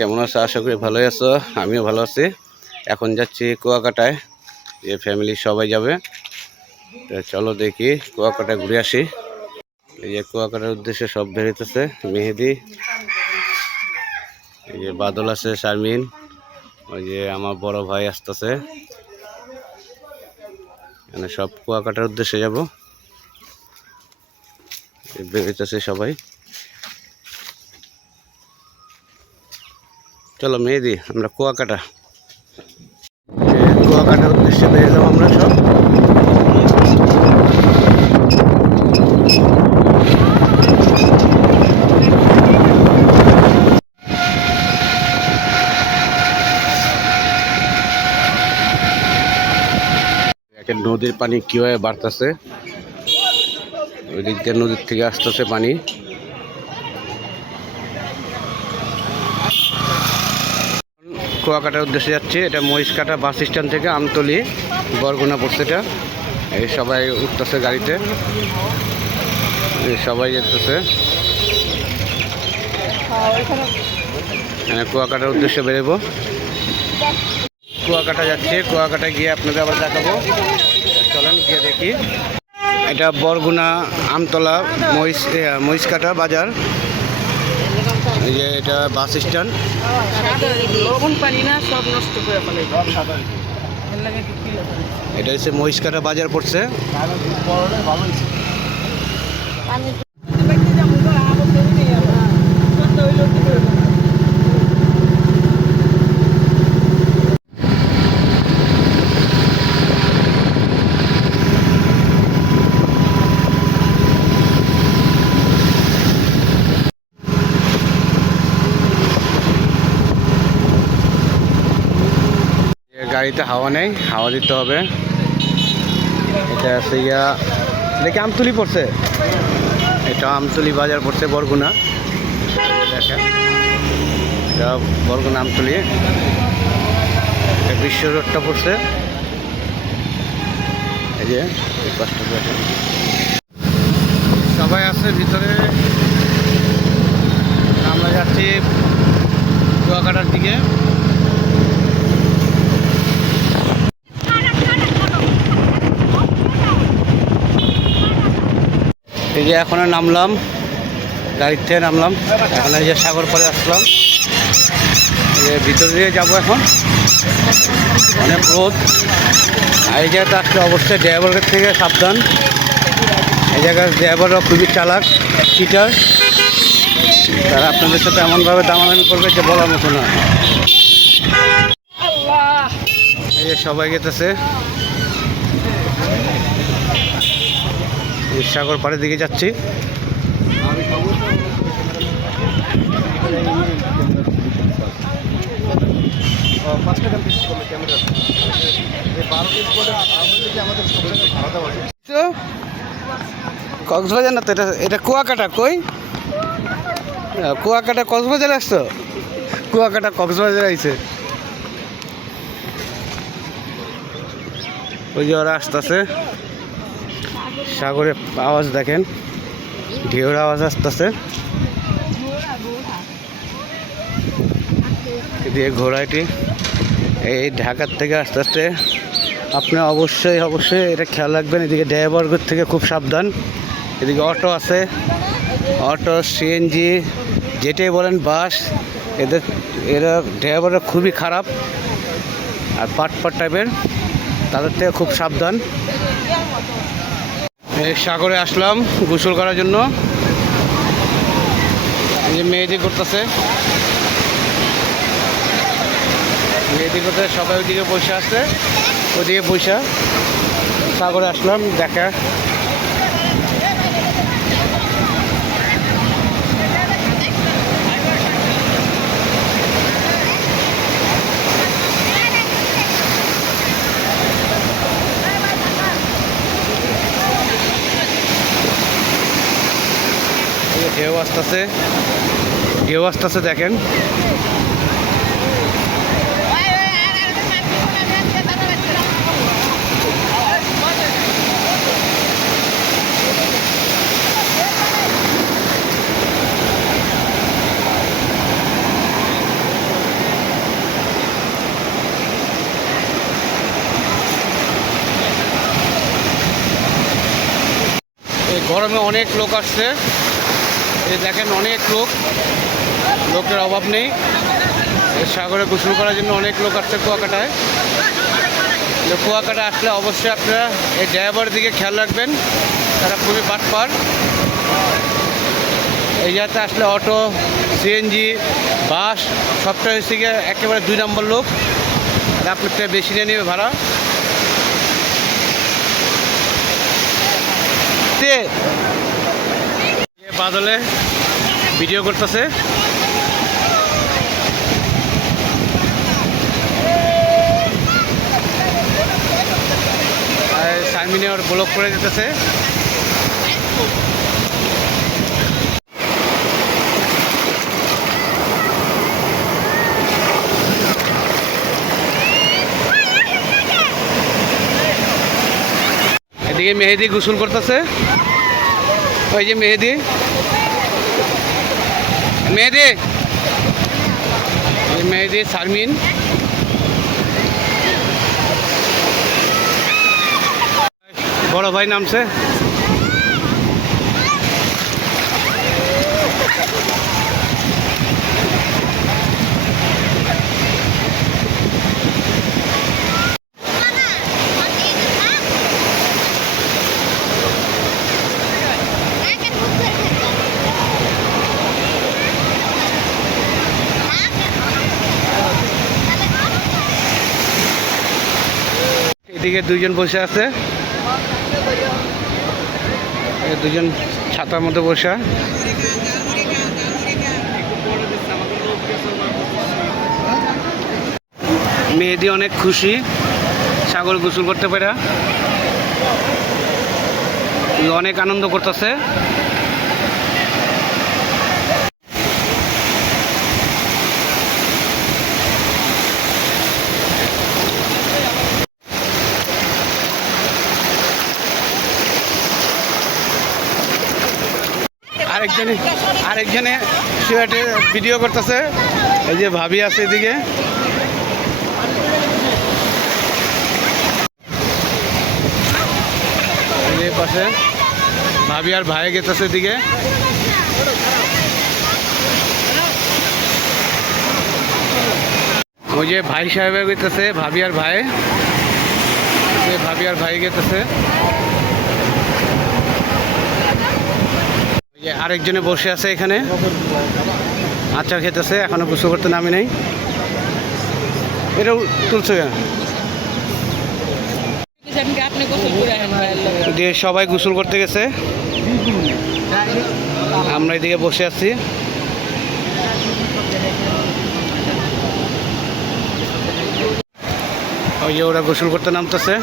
কেমন আছো? আশা করি ভালোই আছো। আমিও ভালো আছি। এখন যাচ্ছি কুয়াকাটায়, যে ফ্যামিলি সবাই যাবে। তো চলো দেখি কুয়াকাটায় ঘুরে আসি। এই যে কুয়াকাটার উদ্দেশ্যে সব বেরোতেছে। মেহেদি, এই যে বাদল আছে, শারমিন, ওই যে আমার বড় ভাই আসতেছে। মানে সব কুয়াকাটার উদ্দেশ্যে যাব, বেরোতেছে সবাই। চলো মেহেদি, আমরা কুয়াকাটার উদ্দেশ্যে বেরোলাম আমরা সব। নদীর পানি কিভাবে বাড়তেছে, ওই দিক দিয়ে নদীর থেকে আসতেছে পানি। কুয়াকাটার উদ্দেশ্যে যাচ্ছে। এটা মহিষকাটা বাস স্ট্যান্ড থেকে আমতলি বরগুনা পড়ছে। এটা এই সবাই উঠতেছে গাড়িতে, সবাই যেতেছে কুয়াকাটার উদ্দেশ্যে বেরোবো। কুয়াকাটা যাচ্ছে, কুয়াকাটা গিয়ে আপনাদের আবার দেখাবো। চলেন গিয়ে দেখি। এটা বরগুনা আমতলা মহিষকাটা বাজার। এই যে এটা বাস স্ট্যান্ড। এটা হচ্ছে মহিষকাটা বাজার পড়ছে। গাড়িতে হাওয়া নেই, হাওয়া দিতে হবে। এটা আছে ইয়া, দেখি আমতলি পড়ছে। এটা আমতলি বাজার পড়ছে বরগুনা। দেখেন এটা বরগুনা আমতলি। বিশ্ব রোডটা পড়ছে। এই যে এই পাশটা দেখেন, সবাই আছে ভিতরে। আমরা যাচ্ছি কুয়াকাটার দিকে। এই যে এখন নামলাম, গাড়ির থেকে নামলাম। এখন এই যে সাগর পাড়ে আসলাম। এই যে ভিতর দিয়ে যাবো এখন। অনেক রোদ। আর এই জায়গাতে আসলে অবশ্যই ড্রাইভারের থেকে সাবধান। এই জায়গার ড্রাইভাররা খুবই চালাক, চিটার। তারা আপনাদের সাথে এমনভাবে দামাদামি করবে যে বলার মতো না। এই যে সবাই গেতেছে সাগর পাড়ের দিকে যাচ্ছি। কক্সবাজার না তো, এটা কুয়াকাটা। কই কুয়াকাটা কক্সবাজার আসছো? কুয়াকাটা কক্সবাজার আইছে। ওই যে ওরা আসতেছে। সাগরের আওয়াজ দেখেন, ঢেউর আওয়াজ আসতেছে। দিয়ে ঘোড়াটি এই ঢাকার থেকে আস্তে আস্তে। আপনি অবশ্যই এটা খেয়াল রাখবেন। এদিকে ড্রাইভারদের থেকে খুব সাবধান। এদিকে অটো আছে, অটো, সিএনজি, যেটাই বলেন, বাস। এরা ড্রাইভাররা খুবই খারাপ আর পাট টাইপের। তাদের থেকে খুব সাবধান। এই সাগরে আসলাম গোসল করার জন্য। এই যে মেহেদি করতেছে, মেহেদি করতে সবাই ওইদিকে বসে আছে। ওইদিকে বসে সাগরে আসলাম দেখা। ঢেউ আসতেছে দেখেন। গরমে অনেক লোক আসছে, এই দেখেন অনেক লোকের অভাব নেই। এই সাগরে গোসল করার জন্য অনেক লোক আসছে কুয়াকাটায়। কুয়াকাটা আসলে অবশ্যই আপনারা এই ড্রাইভারের দিকে খেয়াল রাখবেন, তারা খুবই বাটপার। এই জায়গাতে আসলে অটো, সিএনজি, বাস সবটা হচ্ছে গিয়ে একেবারে 2 নম্বর লোক, আর আপনার থেকে বেশি নিয়ে নেবে ভাড়া। বাদলে ভিডিও করতেছে, শারমিনে ওর ব্লক করে দিতেছে। এদিকে মেহেদি গোসল করতেছে, ওই যে মেহেদি শারমিন। বড় ভাই নামছে। এদিকে 2 জন বসে আছে, দুজন ছাতার মধ্যে বসা। মেহেদি অনেক খুশি সাগর গোসল করতে পারে, অনেক আনন্দ করতেছে। আরেকজনে সিলেটে ভিডিও করতেছে। এই যে ভাবি আছে এদিকে, এই পাশে ভাবি আর ভাই গেতেছে এদিকে। ওই যে ভাই সাহেব গেতেছে, ভাবি আর ভাই গেতেছে। আরেকজনে বসে আছে এখানে, আচ্ছা খেতেছে, এখনো গোসল করতে নামি নাই। এটাও তুলছে দিয়ে সবাই গোসল করতে গেছে, আমরা এদিকে বসে আছি। ওই যে ওরা গোসল করতে নামতেছে।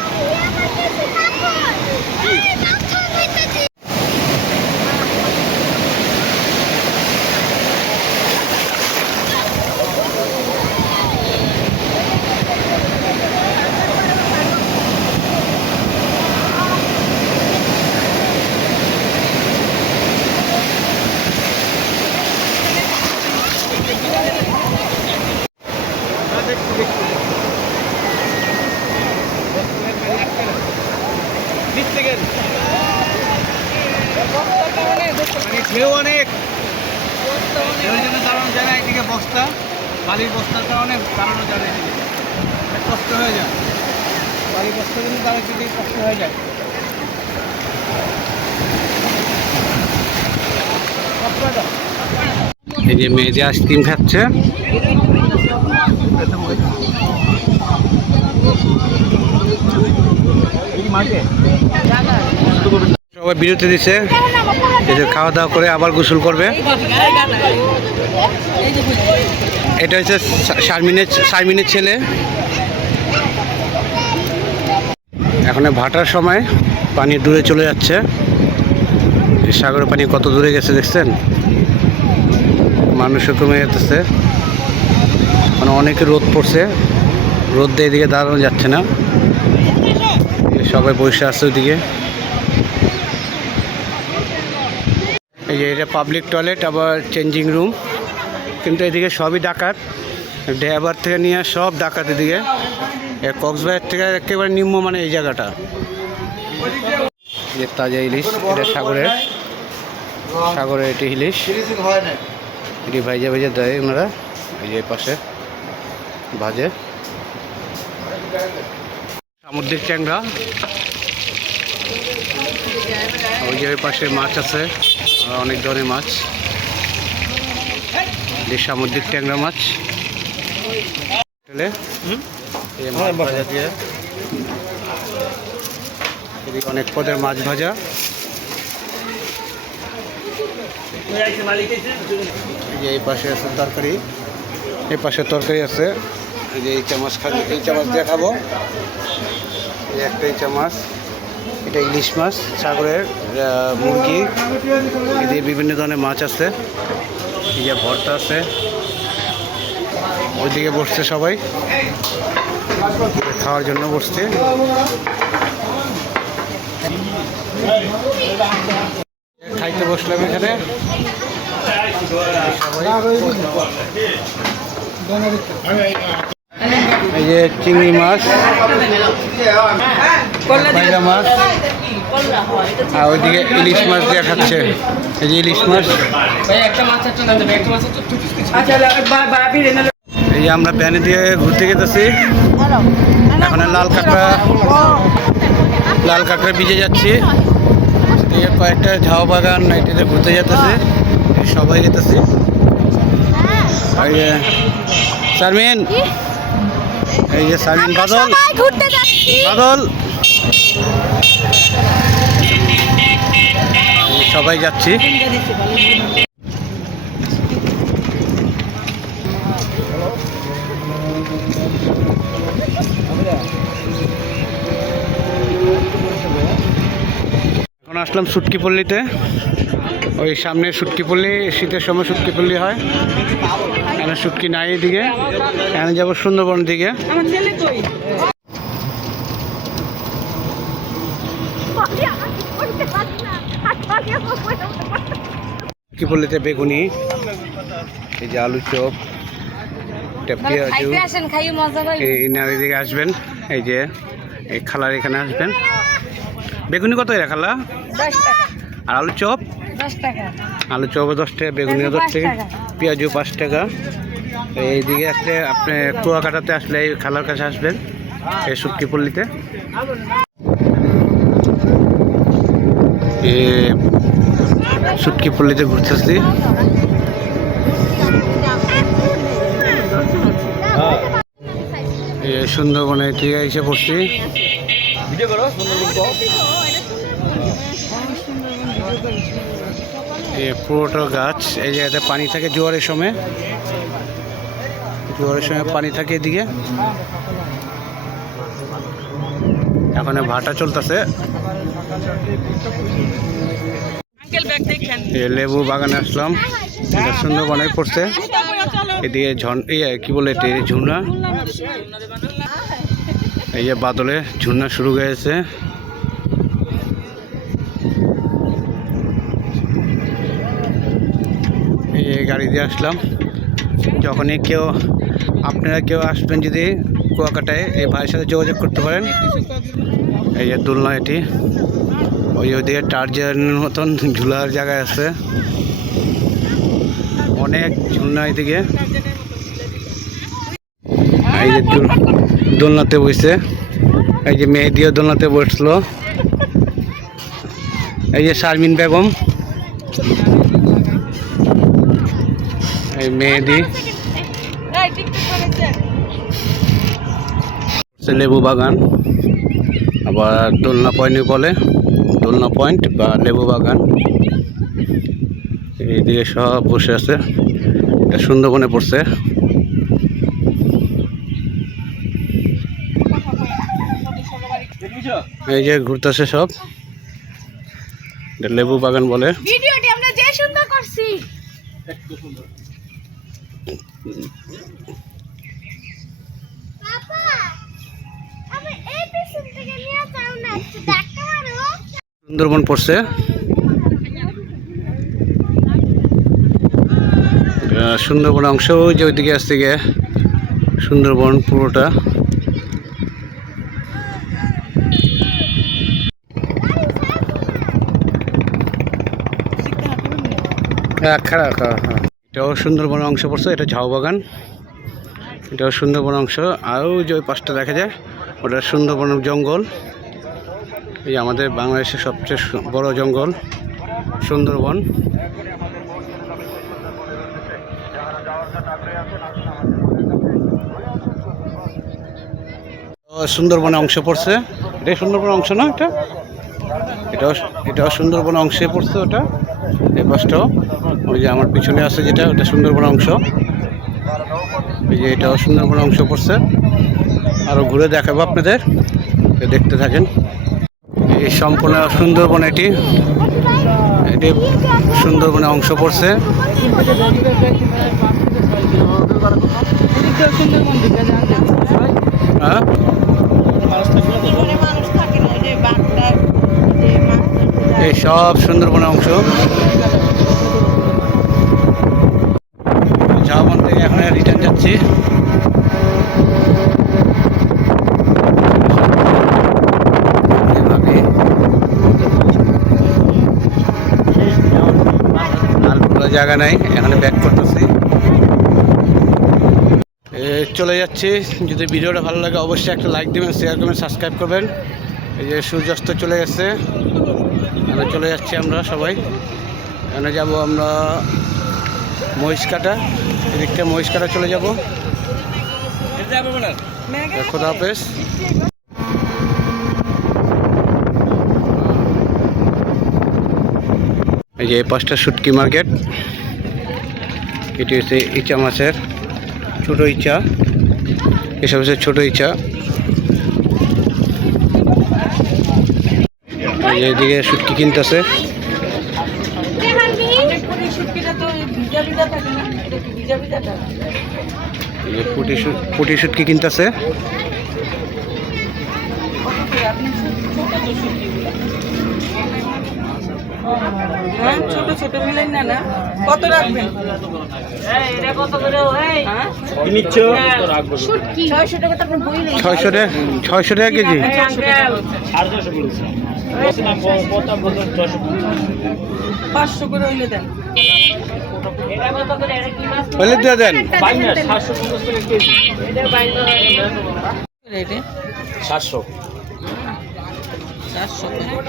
অনেক দাঁড়ানো যায় না, এদিকে বস্তা, বালির বস্তাটা অনেক দাঁড়ানো যায় না, কষ্ট হয়ে যায়। বালির বস্তা কিন্তু দাঁড়াতে দিকে কষ্ট হয়ে যায়। এই যে মেয়েদের আইসক্রিম খাচ্ছে। সবাই বিরতি দিচ্ছে, খাওয়া দাওয়া করে আবার গোসল করবে। এটা হচ্ছে শারমিনের ছেলে। এখন ভাটার সময় পানি দূরে চলে যাচ্ছে, সাগরের পানি কত দূরে গেছে দেখছেন। মানুষও কমে যেতেছে, মানে অনেকে রোদ পড়ছে, রোদ দিয়ে এদিকে দাঁড়ানো যাচ্ছে না, সবাই বসে আছে ওইদিকে। এই যে এটা পাবলিক টয়লেট, আবার চেঞ্জিং রুম, কিন্তু এদিকে সবই ডাকাত, ড্রাইভার থেকে নিয়ে সব ডাকাত। এদিকে কক্সবাজার থেকে একেবারে নিম্ন মানে এই জায়গাটা। যে তাজা ইলিশ, এটা সাগরের। সাগরে এটি ইলিশ, এটি ভাইজা ভাইজা দেয় ওনারা। এই যে পাশে ভাজে সামুদ্রিক ট্যাংরা। ওই যে পাশে মাছ আছে, অনেক ধরনের মাছ, সামুদ্রিক ট্যাংরা মাছ। ভাজা দিয়ে এদিকে অনেক পদের মাছ ভাজা। এই পাশে আছে তরকারি, এই পাশে তরকারি আছে। এই যে এই চামচ খাবো, এই চামচ দিয়ে খাবো। এই একটা এই চামচ, এটা ইলিশ মাছ, সাগরের মুরগি, এদিকে বিভিন্ন ধরনের মাছ আছে। এই যে ভর্তা আছে। ওইদিকে বসছে সবাই, খাওয়ার জন্য বসছে। খাইতে বসলাম এখানে এই যে চিংড়ি মাছ, বাইলা মাছ, আর ওইদিকে ইলিশ মাছ দিয়ে খাচ্ছে। এই যে ইলিশ মাছ। এই যে আমরা প্যানে দিয়ে ঘুরতে গেতেছি এখন। লাল কাঁকড়া ভিজে যাচ্ছি। কয়েকটা ঝাউ বাগান এটিতে ঘুরতে যেতেছে, সবাই যেতেছি। এই যে শারমিন, এই যে শারমিন, বাদল, সবাই যাচ্ছি। এখন আসলাম সুটকিপল্লিতে। ওই সামনে সুটকিপল্লি, শীতের সময় সুটকিপল্লি হয়। এখানে সুটকি নাই এদিকে। এখানে যাবো সুন্দরবন দিকে। সুটকিপল্লিতে বেগুনি, এই যে আলু চপ, পেঁয়াজু। এই দিকে আসবেন, এই যে এই খালার এখানে আসবেন। বেগুনি কত এরা খালা? 10 টাকা। আর আলু চপ? 10 টাকা। আলু চপও 10 টাকা, বেগুনিও 10 টাকা, পেঁয়াজও 5 টাকা। এইদিকে আসলে আপনি কুয়াকাটাতে আসলে এই খালার কাছে আসবেন, এই সুটকিপল্লিতে। সুটকিপল্লিতে ঘুরতেছি। সুন্দরবনে ঠিক এসে পড়ছি। পুরোটা গাছ। এই জায়গাতে পানি থাকে জোয়ারের সময়, পানি থাকে এদিকে। এখন ভাটা চলতেছে। লেবু বাগানে আসলাম, সুন্দরবনে পড়ছে। এদিকে কি বলে ঝুনা, এই যে বাদলে ঝুনা শুরু হয়েছে। এই গাড়ি দিয়ে আসলাম। যখনই আপনারা কেউ আসবেন যদি কুয়াকাটায়, এই ভাইয়ের সাথে যোগাযোগ করতে পারেন। এই যে দোলনা, এটি ওইদিকে টার্জার মতন ঝুলার জায়গায় আছে, অনেক ঝুলনা এদিকে। এই যে দোলনাতে বসছে, এই যে মেহেদিও দোলনাতে বসলো। এই যে শারমিন বেগম, এই মেহেদি। লেবু বাগান, আবার দোলনা পয়েন্ট বলে, দোলনা পয়েন্ট বা লেবু বাগান। এইদিকে সব বসে আছে। এটা সুন্দরবনে পড়ছে। এই যে ঘুরতেছে সব, লেবু বাগান বলে। ভিডিওটি আমরা যে সুন্দর করছি। পাপা, আমি এই পেছন থেকে নিয়ে যাও না, একটু দেখতে পারো? সুন্দরবন পড়ছে। সুন্দরবন অংশ যে ওইদিকে আসছে গিয়ে সুন্দরবন পুরোটা। এটাও সুন্দরবন অংশ পড়ছে, এটা ঝাউ বাগান, এটাও সুন্দরবন অংশ। আরও যে ওই পাশটা দেখা যায় ওটা সুন্দরবন জঙ্গল। এই আমাদের বাংলাদেশের সবচেয়ে বড় জঙ্গল সুন্দরবন। সুন্দরবন অংশ পড়ছে, এটাই সুন্দরবন অংশ না? এটাও সুন্দরবন অংশে পড়ছে ওটা। এই পাশটাও ওই যে আমার পিছনে আছে যেটা, ওটা সুন্দরবন অংশ। এই যে এটাও সুন্দরবন অংশ পড়ছে। আরও ঘুরে দেখাবো আপনাদের, দেখতে থাকেন। এই সম্পূর্ণ সুন্দরবন, এটি সুন্দরবনে অংশ পড়ছে। হ্যাঁ, এই সব সুন্দরবনের অংশ। ঝাউবন থেকে এখন রিটার্ন যাচ্ছি। আর কোনো জায়গা নাই, এখানে ব্যাক করতেছি, চলে যাচ্ছি। যদি ভিডিওটা ভালো লাগে অবশ্যই একটা লাইক দেবেন, শেয়ার করবেন, সাবস্ক্রাইব করবেন। এই যে সূর্যাস্ত চলে গেছে, এখানে চলে যাচ্ছি আমরা সবাই। এখানে যাব আমরা মহিষকাটা, এদিকটা মহিষকাটা চলে যাব। খোদা হাফেজ। এই যে এই পাঁচটা শুটকি মার্কেট, এটি হচ্ছে ইচা মাছের, ছোটো ইচা, এসব হচ্ছে ছোটো ইচা। এদিকে শুটকি কিনতেছে, পুটি শুটকি কিনতেছে। ছোট ছোট মিলেন না, না কত রাখবেন? 600 টাকা কেজি। 500 করে হইলে দেন। হলে দিয়ে দেন। 700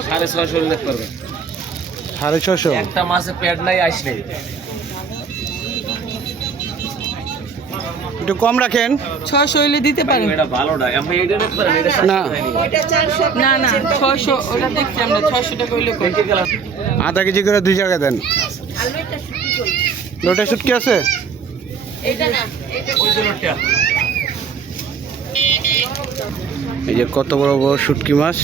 650 উল্লেখ করবে। 650 একটা মাছে পেট নাই আসলে একটু কম রাখেন। 600 হইলে দিতে পারেন। এটা ভালোটা আমি এইটা নিতে পারেন, এটা না, না না 600 ওটা দেখছি আমরা। 600 টাকা হইলে কই? আধা কেজি করে 2 জায়গা দেন। লোটা শুটকি আছে? এইটা না, ওই জলটা এই যে কত বড় বড় শুটকি মাছ,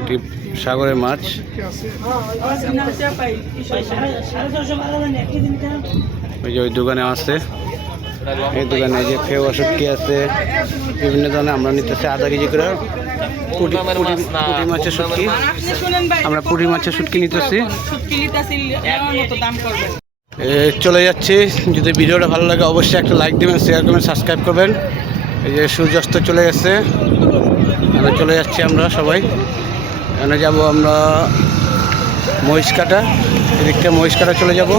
এটি সাগরের মাছ। ওই যে ওই দোকানে আছে, এই দোকানে যে ফেওয়া শুটকি আছে বিভিন্ন ধরনের। আমরা নিতেছি আধা কেজি করে পুঁটি মাছের শুটকি। আপনি শুনেন ভাই, আমরা পুঁটি মাছের শুটকি নিতেছি। শুটকি লিতাছি এমন মতো দাম করবেন। চলে যাচ্ছি। যদি ভিডিওটা ভালো লাগে অবশ্যই একটা লাইক দেবেন, শেয়ার করবেন, সাবস্ক্রাইব করবেন। এই যে সূর্যাস্ত চলে গেছে, এখানে চলে যাচ্ছি আমরা সবাই। এখানে যাব আমরা মহিষকাটা, এদিকটা মহিষকাটা চলে যাব।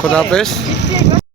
খোদা হাফেজ।